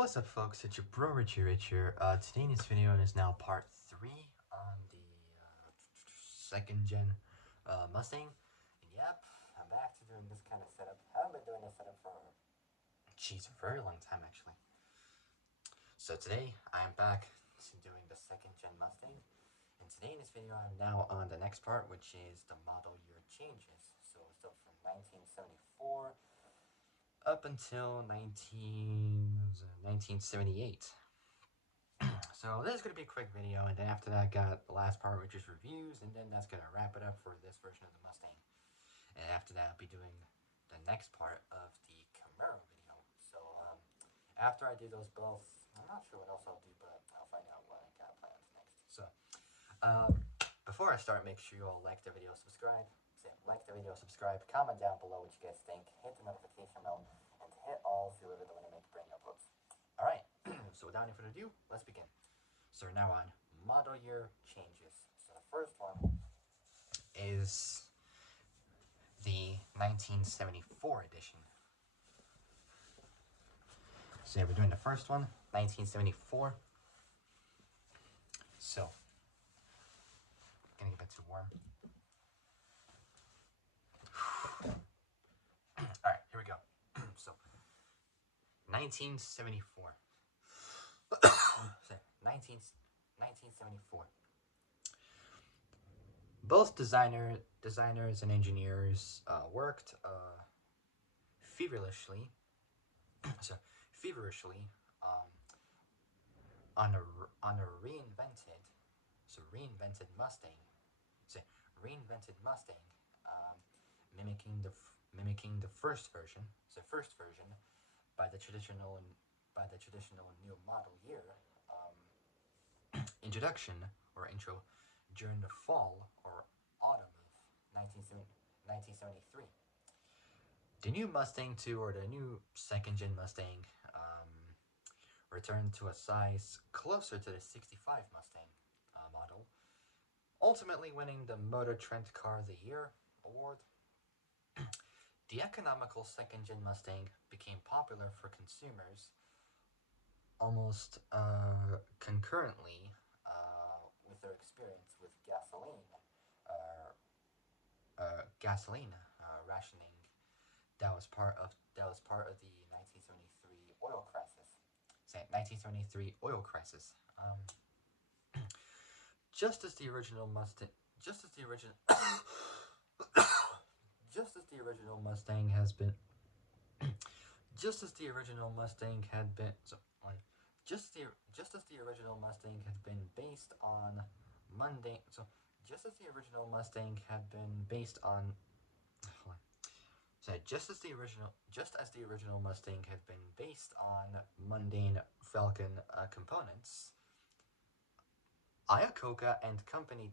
What's up, folks? It's your bro Richie Rich here. Today's video is now part 3 on the second gen Mustang. And yep, I'm back to doing this kind of setup. I haven't been doing this setup for, a very long time actually. So today, I'm back to doing the second gen Mustang. And today in this video, I'm now on the next part, which is the model year changes. So it's up from 1974 up until 1978. So this is going to be a quick video, and then after that I got the last part, which is reviews, and then that's going to wrap it up for this version of the Mustang. And after that I'll be doing the next part of the Camaro video. So after I do those both, I'm not sure what else I'll do, but I'll find out what I got planned next. So before I start, make sure you all like the video, subscribe. Like the video, subscribe, comment down below what you guys think, hit the notification bell, and hit all so you'll be able to make brand new uploads. Alright, so without any further ado, let's begin. So we're now on model year changes. So the first one is the 1974 edition. So yeah, we're doing the first one, 1974. So, gonna get that too warm. Alright, here we go. So, 1974. 1974. Both designers and engineers worked feverishly on a reinvented Mustang. Mimicking the first version. By the traditional new model year introduction or intro during the fall or autumn of 1973. The new Mustang 2, or the new second-gen Mustang, returned to a size closer to the 65 Mustang model, ultimately winning the Motor Trend Car of the Year award. The economical second-gen Mustang became popular for consumers almost concurrently with their experience with gasoline rationing that was part of the 1973 oil crisis. 1973 oil crisis. Just as the original Mustang had been based on mundane just as the original Mustang had been based on mundane Falcon components, A.K.A. and the company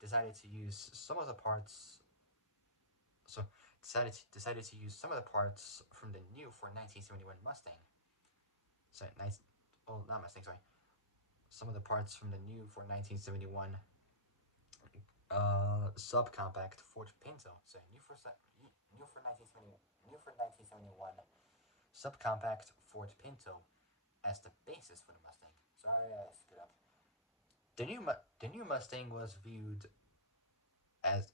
decided to use some of the parts from the new for 1971 Mustang. Some of the parts from the new for 1971 subcompact Ford Pinto. So new for 1971 subcompact Ford Pinto as the basis for the Mustang. Sorry, I screwed up. The new Mustang was viewed as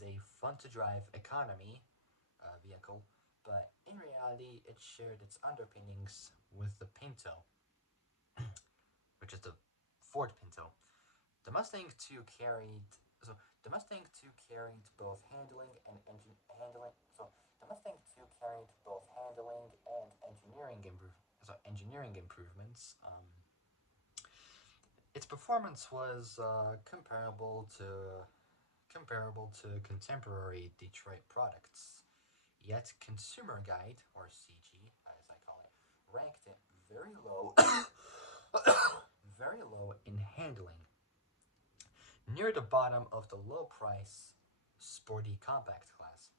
a fun-to-drive economy vehicle, but in reality, it shared its underpinnings with the Pinto, which is the Ford Pinto. The Mustang 2 carried both handling and engineering improvements. Its performance was comparable to contemporary Detroit products. Yet Consumer Guide, or CG as I call it, ranked it very low in handling, near the bottom of the low price sporty compact class.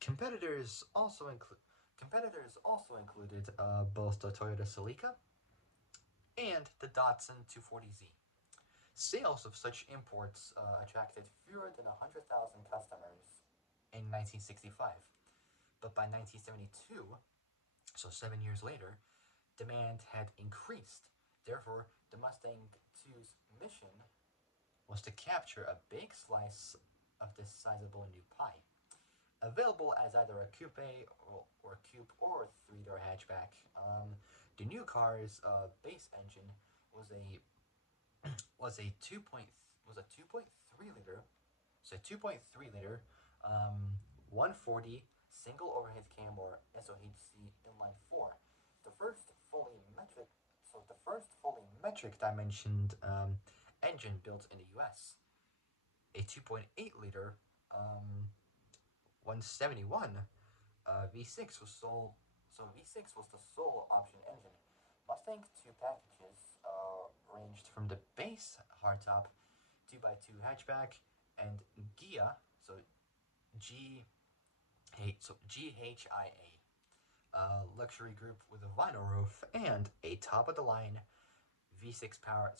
Competitors also included both the Toyota Celica and the Datsun 240Z. Sales of such imports attracted fewer than 100,000 customers in 1965. But by 1972, so 7 years later, demand had increased. Therefore, the Mustang 2's mission was to capture a big slice of this sizable new pie. Available as either a coupe or coupe or three-door hatchback, the new car's base engine was a was a 2.3 liter, so 2.3 liter, 140 single overhead cam or SOHC inline four, the first fully metric the first fully metric dimensioned engine built in the U.S. A 2.8 liter, 171 V6 was sold. So V6 was the sole option engine. Mustang 2 packages ranged from the base hardtop 2x2 hatchback and Gia, so G GHIA, luxury group with a vinyl roof and a top of the line V6 powered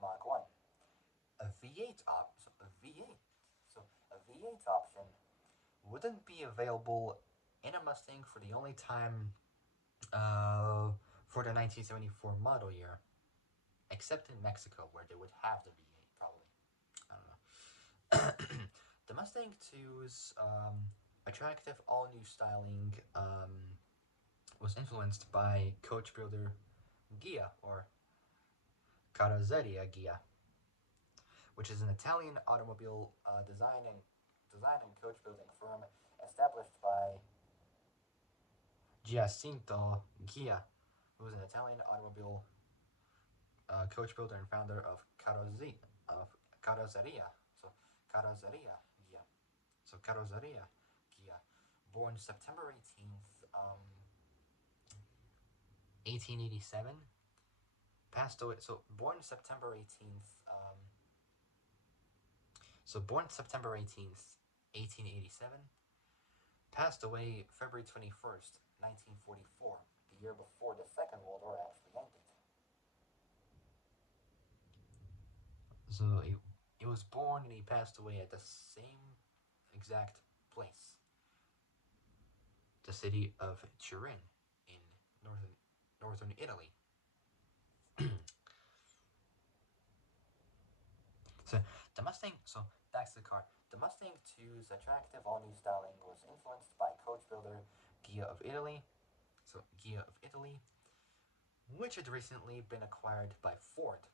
Mach 1. A V8 option wouldn't be available in a Mustang for the only time for the 1974 model year, except in Mexico where they would have the V8 probably. I don't know. The Mustang 2's attractive all-new styling was influenced by coach builder Gia, or Carrozzeria Gia, which is an Italian automobile design and coach building firm established by Giacinto Gia, who was an Italian automobile coach builder and founder of Carrozzeria. So Carrozzeria Gia. Born September 18th, 1887. Passed away. Born September 18th. Born September 18th, 1887. Passed away February 21st, 1944, the year before the Second World War actually ended. So he was born and he passed away at the same exact place, the city of Turin in northern Italy. So the Mustang. So back to the car. The Mustang 2's attractive all-new styling was influenced by coach builder Gia of Italy. Which had recently been acquired by Ford.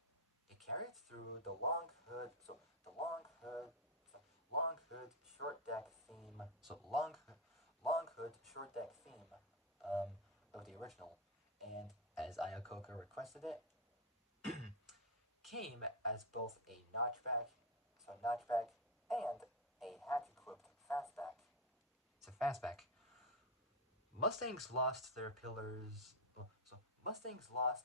It carried through the long hood, short deck theme, short deck theme of the original, and as A.K.A requested it, came as both a notchback and a hatch-equipped fastback. It's a fastback. Mustangs lost their pillars. Mustangs lost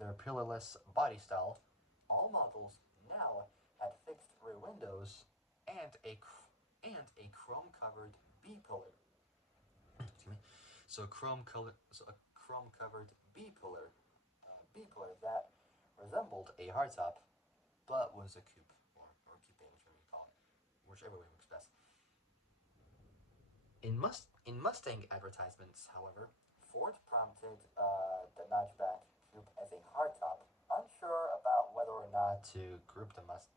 their pillarless body style. All models now had fixed rear windows and a chrome-covered B pillar. So a chrome-covered B pillar that resembled a hardtop, but was a coupe or coupe, whichever you call it, whichever way works best. In Mustang advertisements, however, Ford prompted the notchback coupe as a hardtop, unsure about whether or not to group the Mustang,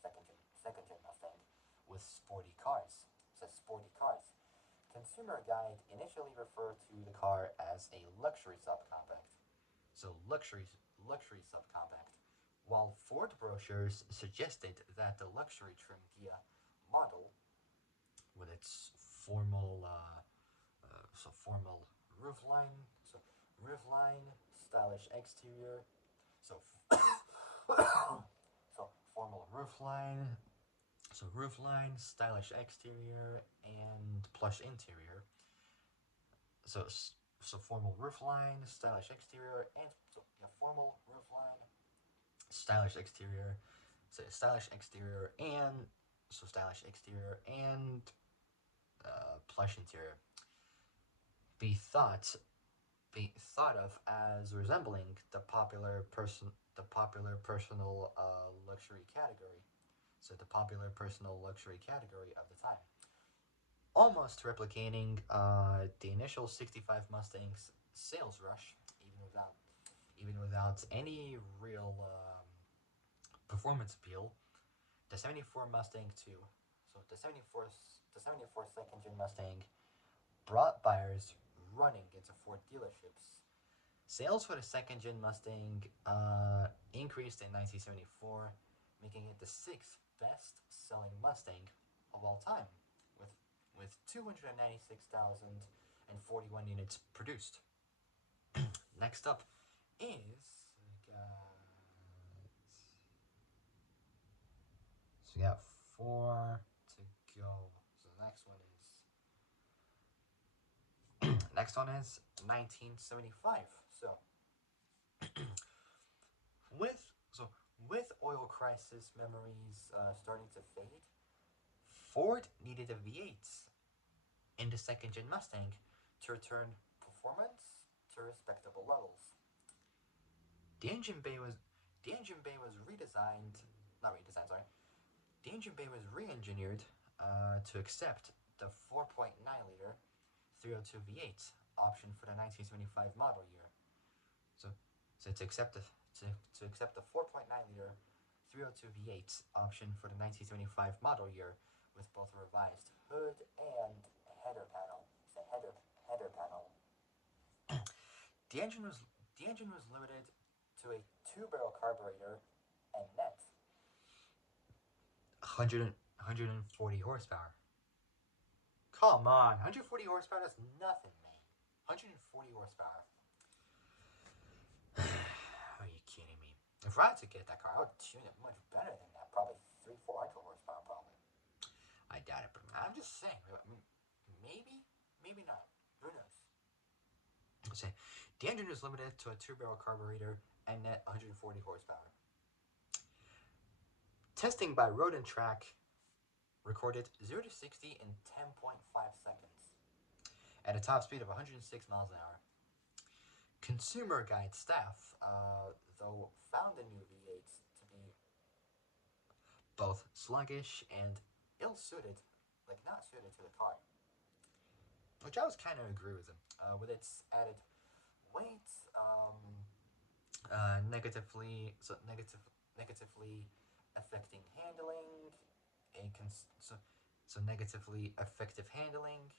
second gen Mustang, with sporty cars. Says sporty cars. Consumer Guide initially referred to the car as a luxury subcompact. So luxury subcompact, while Ford brochures suggested that the luxury trim Gia model, with its formal roofline, stylish exterior, so formal roofline, stylish exterior, and plush interior. So formal roofline, stylish exterior, and formal roofline, stylish exterior, and plush interior. Be thought be thought of as resembling the popular personal luxury category. So the popular personal luxury category of the time, almost replicating the initial '65 Mustang's sales rush, even without any real performance appeal. The '74 Mustang 2, so the '74 second gen Mustang brought buyers running into Ford dealerships. Sales for the second gen Mustang increased in 1974, making it the sixth best selling Mustang of all time, with, with 296,041 units produced. Next up is. So we got four to go. So the next one is 1975. With so with oil crisis memories starting to fade, Ford needed a V8 in the second gen Mustang to return performance to respectable levels. The engine bay was the engine bay was redesigned, not redesigned, sorry. The engine bay was re-engineered to accept the 4.9 liter 302 V8 option for the 1975 model year. So, so to accept the 4.9 liter 302 V8 option for the 1975 model year with both a revised hood and header panel. So header panel. The engine was limited to a 2-barrel carburetor and net 140 horsepower. Come on, 140 horsepower, that's nothing, man. 140 horsepower. Are you kidding me? If I had to get that car, I would tune it much better than that. Probably 300-400 horsepower, probably. I doubt it, but I'm just saying. Maybe, maybe not. Who knows? Say, the engine is limited to a 2-barrel carburetor and net 140 horsepower. Testing by Road and Track recorded 0 to 60 in 10.5 seconds at a top speed of 106 miles an hour. Consumer Guide staff, though, found the new V8s to be both sluggish and ill-suited, like not suited to the car. Which I was kind of agree with them. With its added weight, negatively affecting handling, so negatively effective handling,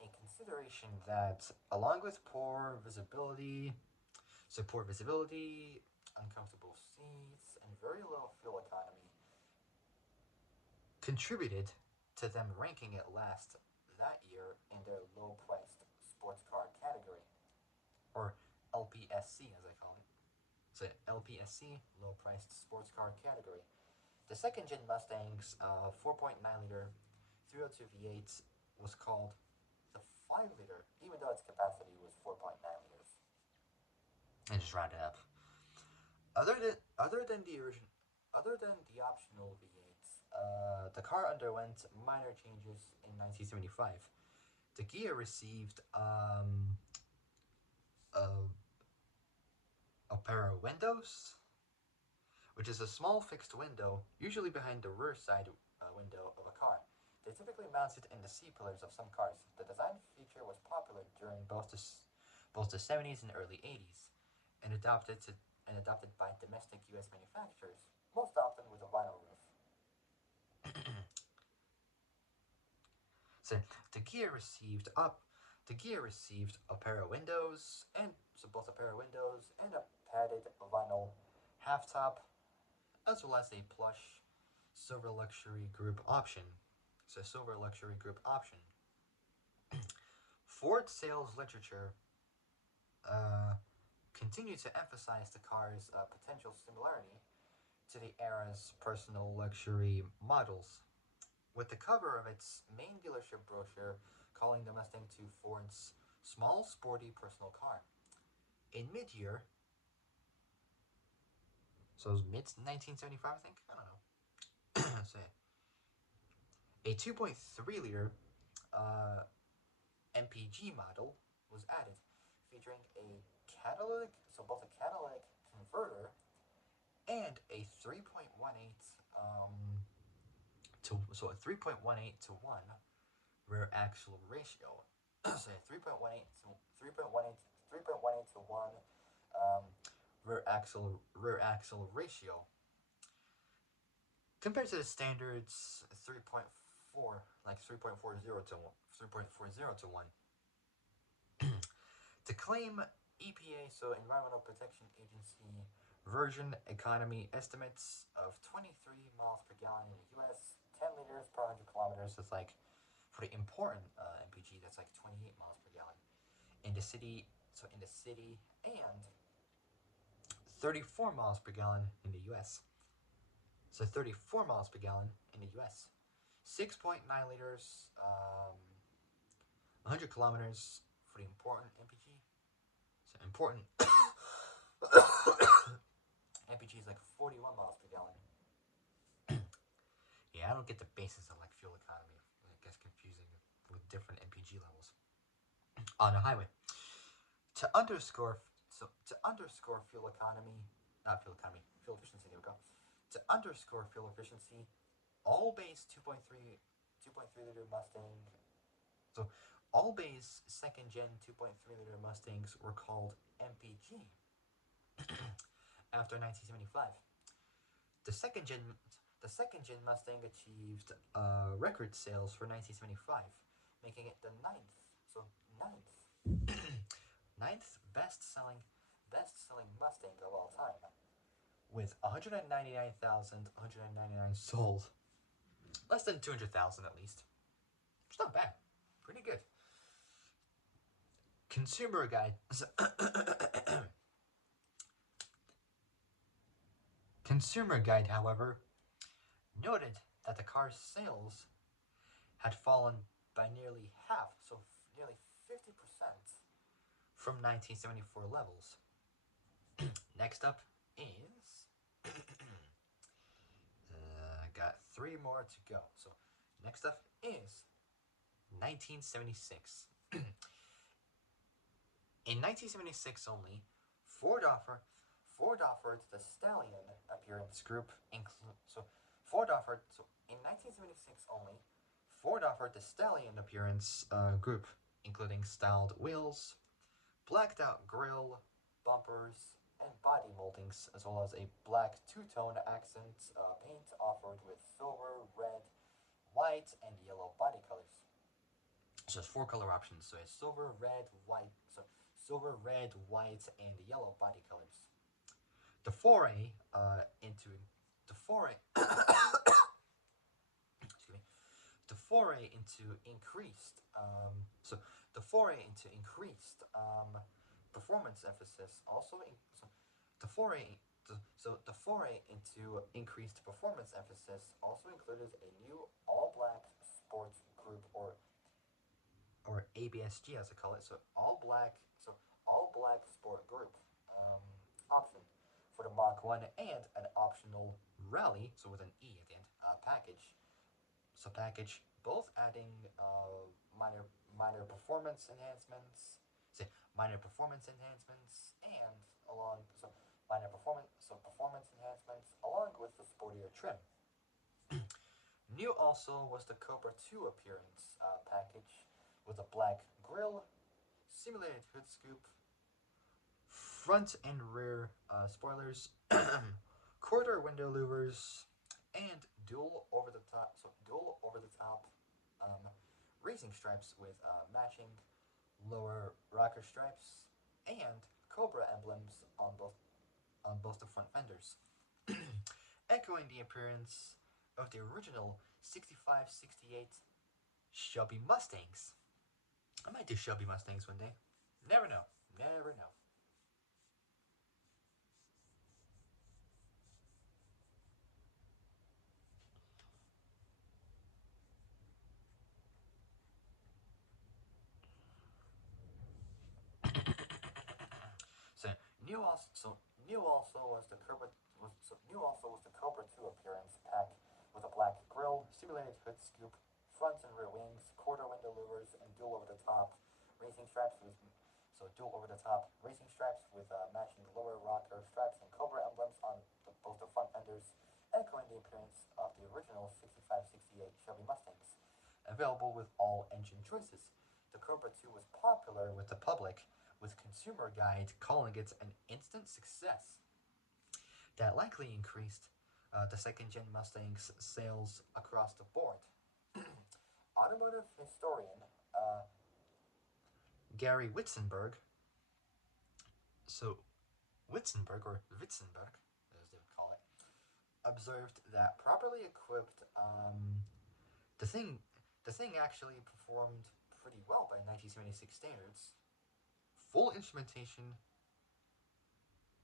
a consideration that, along with poor visibility, uncomfortable seats, and very low fuel economy, contributed to them ranking it last that year in their low-priced sports car category, or LPSC as I call it. So LPSC, low-priced sports car category. The second-gen Mustang's 4.9 liter 302 V8 was called the 5 liter, even though its capacity was 4.9 liters. And just round it up. Other than the optional V8s, the car underwent minor changes in 1975. The Ghia received a pair of windows, which is a small fixed window, usually behind the rear side window of a car. They typically mounted in the C-pillars of some cars. The design feature was popular during both the 70s and early 80s, and adopted by domestic U.S. manufacturers, most often with a vinyl roof. So the Ghia received a pair of windows, and a padded vinyl half top, as well as a plush silver luxury group option. Ford sales literature continued to emphasize the car's potential similarity to the era's personal luxury models, with the cover of its main dealership brochure calling the Mustang 2 Ford's small, sporty personal car. In mid-year, so it was mid-1975, I think? I don't know. So, a 2.3 liter MPG model was added, featuring a catalytic, so both a catalytic converter and a 3.18 so a 3.18 to 1 rear axle ratio. So 3.18 to 3.18 3.18 to 1 um, rear axle ratio compared to the standards 3.4, like 3.40 to 1. To claim EPA, so Environmental Protection Agency, version economy estimates of 23 miles per gallon in the US, 10 liters per 100 kilometers. That's like, for the important MPG, that's like 28 miles per gallon. In the city, and 34 miles per gallon in the US. So 34 miles per gallon in the US. 6.9 liters, 100 kilometers for the important MPG. So important MPG is like 41 miles per gallon. Yeah, I don't get the basis of like fuel economy. It gets confusing with different MPG levels on a highway. To underscore fuel economy, fuel efficiency. There we go. To underscore fuel efficiency, all base 2.3 liter Mustang. So all base second gen 2.3 liter Mustangs were called MPG after 1975. The second gen Mustang achieved record sales for 1975, making it the ninth best selling Mustang of all time, with 199,199 sold. Less than 200,000 at least. It's not bad. Pretty good. Consumer Guide. Consumer Guide, however, noted that the car's sales had fallen by nearly half, so nearly 50% from 1974 levels. Next up is got 3 more to go. So next up is 1976. In 1976 only, Ford offered the Stallion appearance group in 1976 only, Ford offered the Stallion appearance group, including styled wheels, blacked out grille, bumpers, and body moldings, as well as a black two-tone accent paint offered with silver, red, white, and yellow body colors. So there's 4 color options. So it's silver, red, white. So silver, red, white, and yellow body colors. The foray into increased performance emphasis also included a new all-black sports group, or ABSG as I call it. So all black sport group option for the Mach 1, and an optional rally, so with an E at the end, package. So both adding minor performance enhancements, and performance enhancements along with the sportier trim. New also was the Cobra 2 appearance package with a black grille, simulated hood scoop, front and rear spoilers, quarter window louvers, and dual over the top racing stripes with matching lower rocker stripes and Cobra emblems on both the front fenders, echoing the appearance of the original 65-68 Shelby Mustangs. I might do Shelby Mustangs one day. Never know. So new also was the Cobra 2 appearance pack with a black grille, simulated hood scoop, front and rear wings, quarter window louvers, and dual over the top racing straps So dual over-the-top racing stripes with matching lower rocker stripes and Cobra emblems on both the front fenders, echoing the appearance of the original 65-68 Chevy Mustangs. Available with all engine choices. The Cobra 2 was popular with the public, with Consumer Guide calling it an instant success that likely increased the second-gen Mustang's sales across the board. Automotive historian Gary Witzenberg, so Witzenberg or Witzenberg, as they would call it, observed that properly equipped, the thing, the thing actually performed pretty well by 1976 standards. Full instrumentation,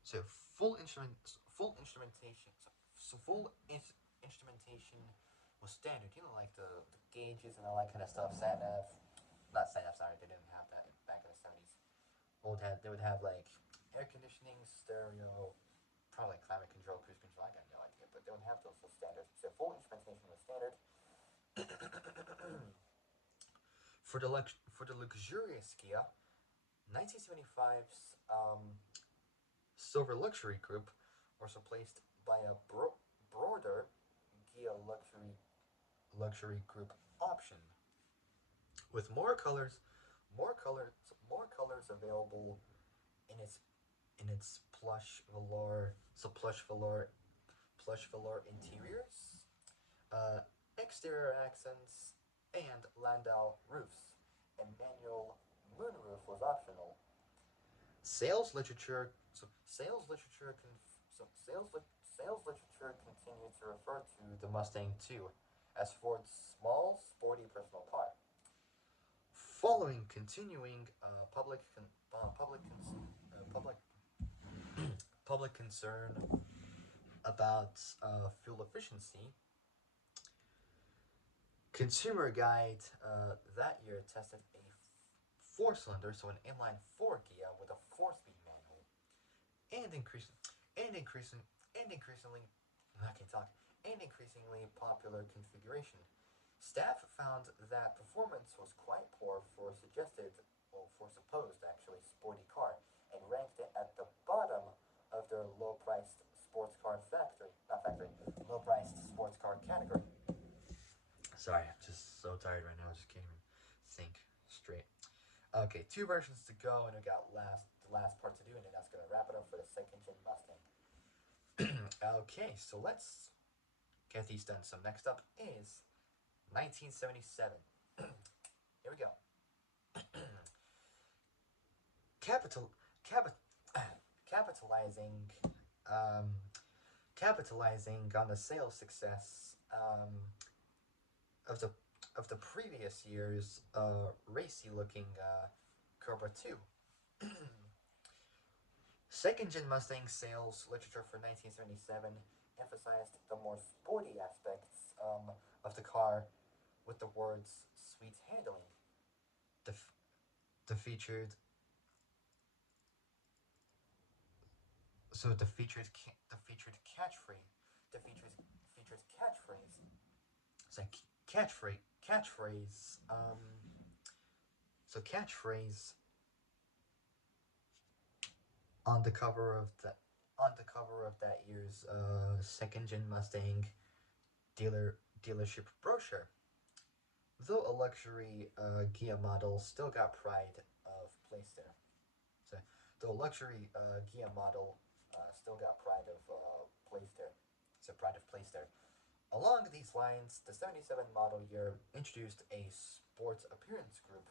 so full instrumentation, instrumentation was standard. You know, like the gauges and all that kind of stuff. Sat nav, not sat nav. Sorry, they didn't have that back in the 70s. They would have like air conditioning, stereo, probably like climate control, cruise control. I got no idea, but they would have those as standard. So full instrumentation was standard. For the luxurious Kia, 1975's Silver Luxury Group was replaced by a broader Gia Luxury Group option with more colors available in its plush velour interiors, uh, exterior accents, and Landau roofs. A manual moonroof was optional. Sales literature so sales literature so sales literature continued to refer to the Mustang II as Ford's small, sporty personal car. Following continuing public public concern about fuel efficiency, Consumer Guide that year tested a four-cylinder, so an inline-four Kia with a four-speed manual, and increasing and increasing and increasingly I can talk and increasingly popular configuration. Staff found that performance was quite poor for supposed actually sporty car, and ranked it at the bottom of their low-priced sports car low-priced sports car category. Sorry, I'm just so tired right now. I just can't even think straight. Okay, two versions to go, and we got the last part to do, and then that's gonna wrap it up for the second gen Mustang. Okay, so let's get these done. So next up is 1977. Here we go. Capital, capital, capitalizing, um, capitalizing on the sales success of the previous year's racy-looking Cobra 2. Second-gen Mustang sales literature for 1977 emphasized the more sporty aspects of the car with the words "sweet handling." The, the featured the featured catchphrase the catchphrase so catchphrase catchphrase on the cover of that year's second gen Mustang dealership brochure. Though a luxury Gia model still got pride of place there. So the luxury Gia model still got pride of place there. So pride of place there. Along these lines, the 77 model year introduced a sports appearance group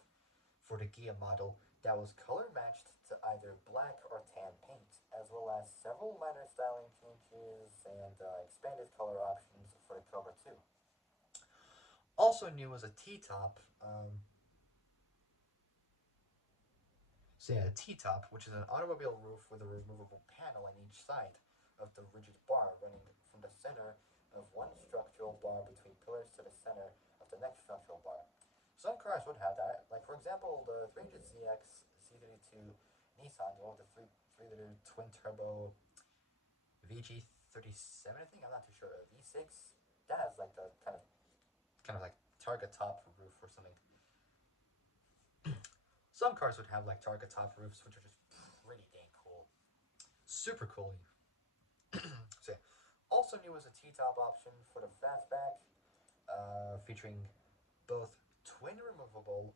for the Gia model that was color matched to either black or tan paint, as well as several minor styling changes and expanded color options for the Cobra 2. Also new was a T-top. A T-top, which is an automobile roof with a removable panel on each side of the rigid bar running from the center of one structural bar between pillars to the center of the next structural bar. Some cars would have that, like for example the 300ZX C32 Nissan, the 3-liter twin turbo VG37, I think. I'm not too sure. V6 that has like the kind of like target top roof or something. Some cars would have like target top roofs, which are just pretty dang cool, super cool. So, yeah. Also new was a T-top option for the fastback, featuring both twin removable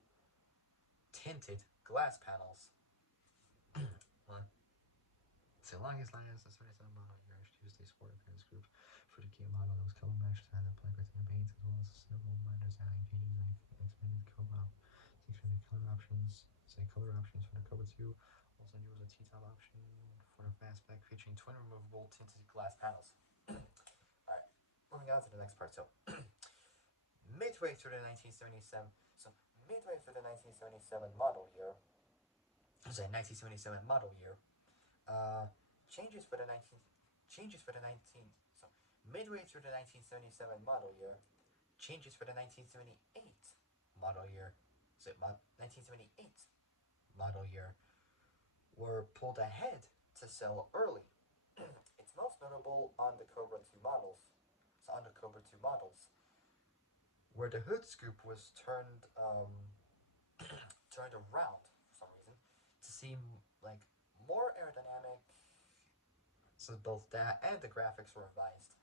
tinted glass panels. What? So longest line is the 37 model year introduced a sport appearance group for the Kia model that was color matched to the black retina paint, as well as several minor styling changes and expanded color options. Say color options for the Cobra 2. Also new was a T-top option for the fastback featuring twin removable tinted glass panels. Alright, moving on to the next part. So midway through the 1977 midway through the 1977 model year, sorry, 1977 model year, changes for the 19 changes for the 19 so midway through the 1977 model year, changes for the 1978 model year, 1978 model year were pulled ahead to sell early. It's most notable on the Cobra 2 models. So on the Cobra 2 models, where the hood scoop was turned around for some reason to seem like more aerodynamic. So both that and the graphics were revised.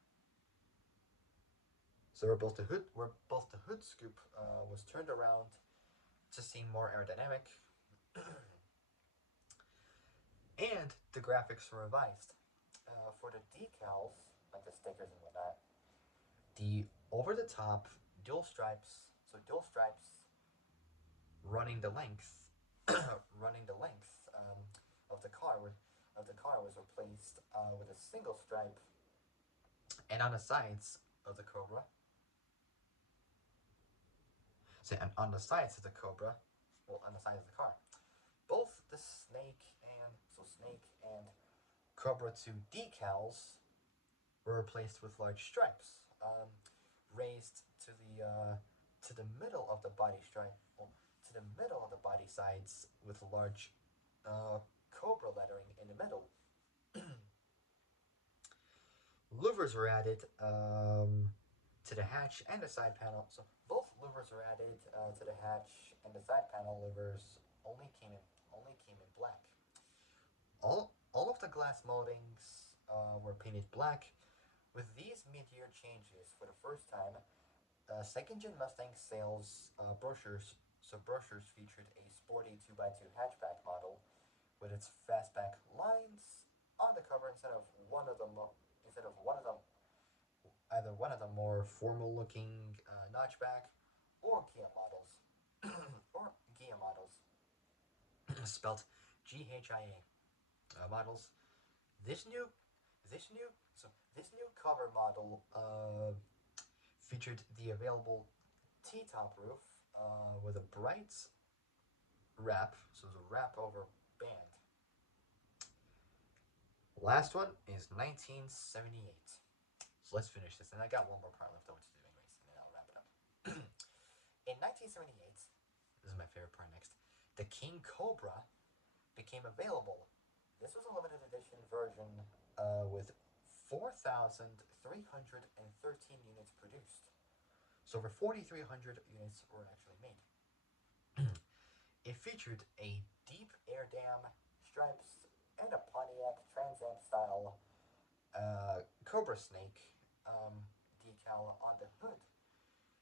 So where both the hood scoop was turned around to seem more aerodynamic, and the graphics were revised. For the decals, like the stickers and whatnot, the over the top dual stripes, so dual stripes running the length, running the length of the car was replaced with a single stripe, and on the sides of the Cobra, and on the sides of the Cobra, well, on the sides of the car, both the Snake and Cobra 2 decals were replaced with large stripes, raised to the middle of the body stripe, well, to the middle of the body sides with large Cobra lettering in the middle. Louvers were added to the hatch and the side panel. So both louvers were added to the hatch and the side panel. Louvers only came in black. All of the glass moldings were painted black. With these mid-year changes, for the first time, second-gen Mustang sales brochures featured a sporty 2x2 hatchback model with its fastback lines on the cover instead of either one of the more formal-looking notchback or Gia models, or Gia models, spelt GHIA models. This new this new cover model featured the available T-top roof with a bright wrap, so it's a wrap over band. Last one is 1978. So let's finish this, and I got one more part left over to do anyways, and then I'll wrap it up. In 1978, this is my favorite part next, the King Cobra became available. This was a limited edition version with 4,313 units produced. So over 4,300 units were actually made. It featured a deep air dam, stripes, and a Pontiac Trans Am style Cobra Snake decal on the hood.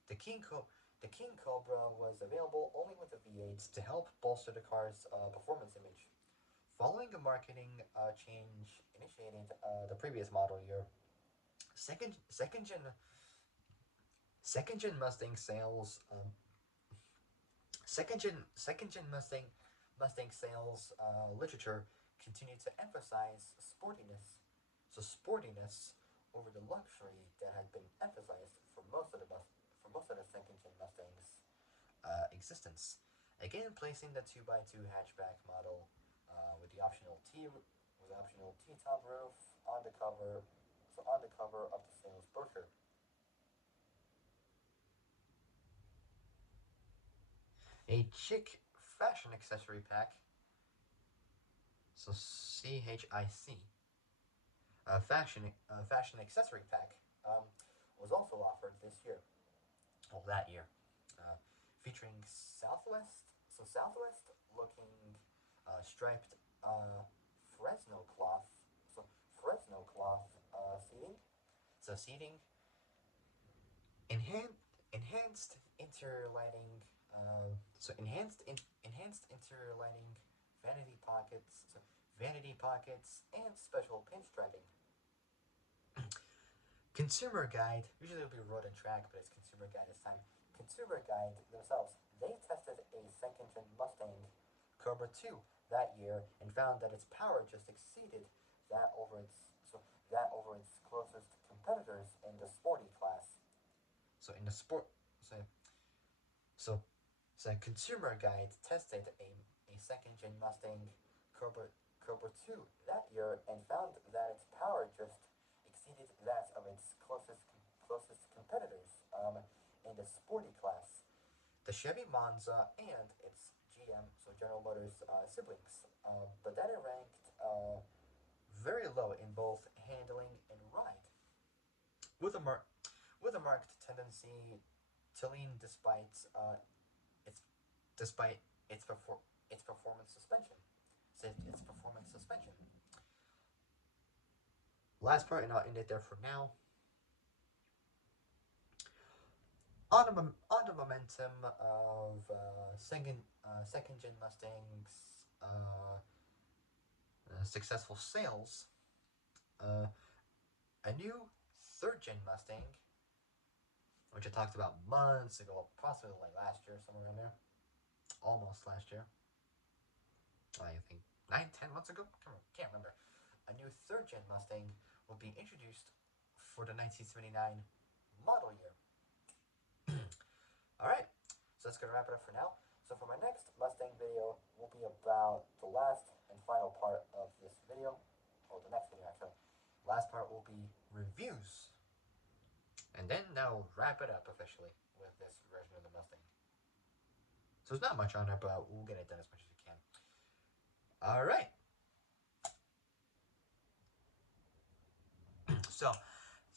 The King Cobra was available only with the V8s to help bolster the car's performance image. Following a marketing change initiated the previous model year, second gen Mustang sales second gen Mustang sales literature continued to emphasize sportiness. So sportiness over the luxury that had been emphasized for most of the second gen Mustang's existence. Again, placing the 2x2 hatchback model with the optional T-top roof on the cover, on the cover of the sales brochure. A chic fashion accessory pack, so CHIC, fashion accessory pack, was also offered this year, well, that year, featuring Southwest looking striped Fresno cloth. So Fresno cloth seating. So seating, enhanced interior lighting. Enhanced interior lighting, vanity pockets, and special pinstriping. Consumer Guide, usually it'll be Road and Track, but it's Consumer Guide this time. Consumer Guide themselves, they tested a second-gen Mustang Cobra 2 that year and found that its power just exceeded that over its closest competitors in the sporty class. So in the sport, so so so Consumer Guide tested a second-gen Mustang Cobra 2 that year and found that its power just exceeded that of its closest competitors in the sporty class, the Chevy Monza and its GM, so General Motors siblings. But then it ranked very low in both handling and ride, with a marked tendency to lean its despite its performance suspension. Its performance suspension. Last part, and I'll end it there for now. On the momentum of second gen Mustangs successful sales, a new third gen Mustang, which I talked about months ago, possibly like last year, somewhere around there, almost last year. I think 9-10 months ago. Can't remember. A new third gen Mustang will be introduced for the 1979 model year. Alright, so that's going to wrap it up for now. So for my next Mustang video will be about the last and final part of this video, or the next video actually. Last part will be reviews. And then that'll wrap it up officially with this version of the Mustang. So there's not much on it, but we'll get it done as much as we can. Alright. So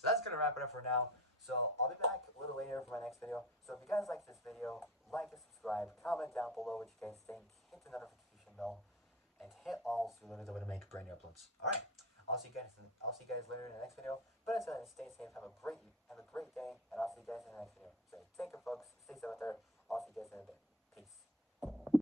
that's going to wrap it up for now. So I'll be back a little later for my next video. So if you guys like this video, like and subscribe, comment down below what you guys think, hit the notification bell, and hit all so you know the way to make brand new uploads. Alright.